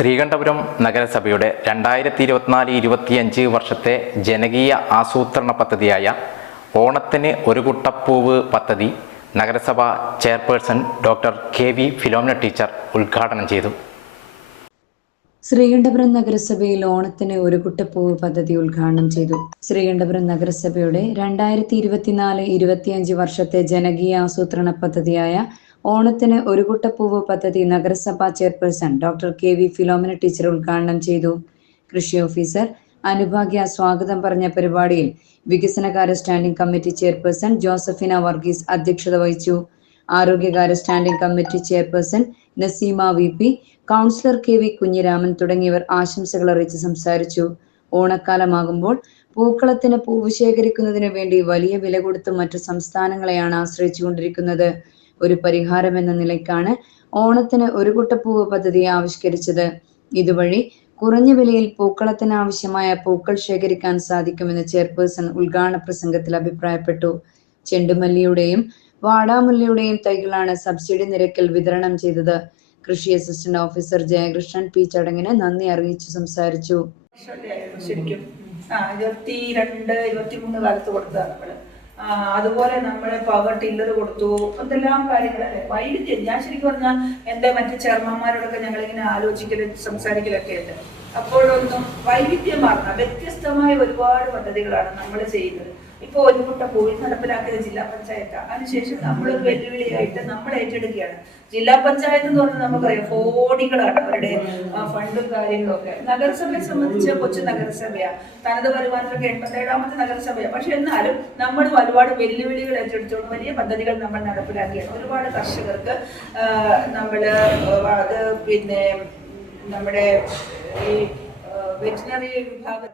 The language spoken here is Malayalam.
ശ്രീകണ്ഠപുരം നഗരസഭയുടെ രണ്ടായിരത്തി ഇരുപത്തിനാല് ഇരുപത്തിയഞ്ച് വർഷത്തെ ജനകീയ ആസൂത്രണ പദ്ധതിയായ ഓണത്തിന് ഒരു കുട്ടപ്പൂവ് പദ്ധതി നഗരസഭ chairperson doctor K V Philomina teacher ഉദ്ഘാടനം ചെയ്തു. ശ്രീകണ്ഠപുരം നഗരസഭയിൽ ഓണത്തിന് ഒരു കുട്ടപ്പൂവ് പദ്ധതി ഉദ്ഘാടനം ചെയ്തു. ശ്രീകണ്ഠപുരം നഗരസഭയുടെ രണ്ടായിരത്തി ഇരുപത്തിനാല് ഇരുപത്തിയഞ്ച് വർഷത്തെ ജനകീയ ആസൂത്രണ പദ്ധതിയായ ഓണത്തിന് ഒരു കുട്ടപ്പൂവ് പദ്ധതി നഗരസഭാ chairperson doctor K V Philomina teacher ഉദ്ഘാടനം ചെയ്തു. കൃഷി ഓഫീസർ അനുഭാഗ്യ സ്വാഗതം പറഞ്ഞ പരിപാടിയിൽ വികസനകാര്യ standing committee chairperson Josephina Varghese അധ്യക്ഷത വഹിച്ചു. ആരോഗ്യകാര്യ standing committee chairperson Naseema V P councillor K V Kunhiraman തുടങ്ങിയവർ ആശംസകൾ അറിയിച്ച് സംസാരിച്ചു. ഓണക്കാലമാകുമ്പോൾ പൂക്കളത്തിന് പൂവ് ശേഖരിക്കുന്നതിന് വേണ്ടി വലിയ വില കൊടുത്ത് മറ്റു സംസ്ഥാനങ്ങളെയാണ് ആശ്രയിച്ചുകൊണ്ടിരിക്കുന്നത്. ഒരു പരിഹാരം എന്ന നിലയ്ക്കാണ് ഓണത്തിന് ഒരു കുട്ടപ്പൂവ് പദ്ധതി ആവിഷ്കരിച്ചത്. ഇതുവഴി കുറഞ്ഞ വിലയിൽ പൂക്കളത്തിന് ആവശ്യമായ പൂക്കൾ ശേഖരിക്കാൻ സാധിക്കുമെന്ന് ചെയർപേഴ്സൺ ഉദ്ഘാടന പ്രസംഗത്തിൽ അഭിപ്രായപ്പെട്ടു. ചെണ്ടുമല്ലിയുടെയും വാടാമല്ലിയുടെയും തൈകളാണ് സബ്സിഡി നിരക്കിൽ വിതരണം ചെയ്തത്. കൃഷി അസിസ്റ്റന്റ് ഓഫീസർ ജയകൃഷ്ണൻ പി ചടങ്ങിന് നന്ദി അറിയിച്ചു സംസാരിച്ചു. ശരിക്കും ആ ഇരുപത്തി രണ്ട് ഇരുപത്തി മൂന്ന് കാലത്ത് കൊടുത്തതാണ് നമ്മൾ. അതുപോലെ നമ്മുടെ പവർ ടില്ലർ കൊടുത്തു എന്തെല്ലാം കാര്യങ്ങളല്ലേ വൈവിധ്യം. ഞാൻ ശരിക്കും പറഞ്ഞാൽ എന്റെ മറ്റ് ചെയർമാന്മാരോടൊക്കെ ഞങ്ങൾ ഇങ്ങനെ ആലോചിക്കലും സംസാരിക്കലൊക്കെ ഉണ്ട്. അപ്പോഴൊന്നും വൈവിധ്യമാർന്ന വ്യത്യസ്തമായ ഒരുപാട് പദ്ധതികളാണ് നമ്മൾ ചെയ്യുന്നത്. ഇപ്പൊ ഒരു കുട്ട പോയി നടപ്പിലാക്കിയത് ജില്ലാ പഞ്ചായത്താണ് അതിനുശേഷം നമ്മളൊരു വെല്ലുവിളിയായിട്ട് നമ്മൾ ഏറ്റെടുക്കുകയാണ്. ജില്ലാ പഞ്ചായത്ത് എന്ന് പറഞ്ഞാൽ നമുക്കറിയാം കോടികളാണ് അവരുടെ ആ, കാര്യങ്ങളൊക്കെ. നഗരസഭയെ സംബന്ധിച്ച് കൊച്ചു നഗരസഭയാണ് തനത് വരുമാനത്തിലൊക്കെ എൺപത്തേഴാമത്തെ നഗരസഭയാണ് പക്ഷെ എന്നാലും നമ്മൾ ഒരുപാട് വെല്ലുവിളികൾ ഏറ്റെടുത്തുകൊണ്ട് വലിയ പദ്ധതികൾ നമ്മൾ നടപ്പിലാക്കിയാണ് ഒരുപാട് കർഷകർക്ക് നമ്മൾ അത് പിന്നെ നമ്മുടെ ഈ വെറ്റിനറി വിഭാഗം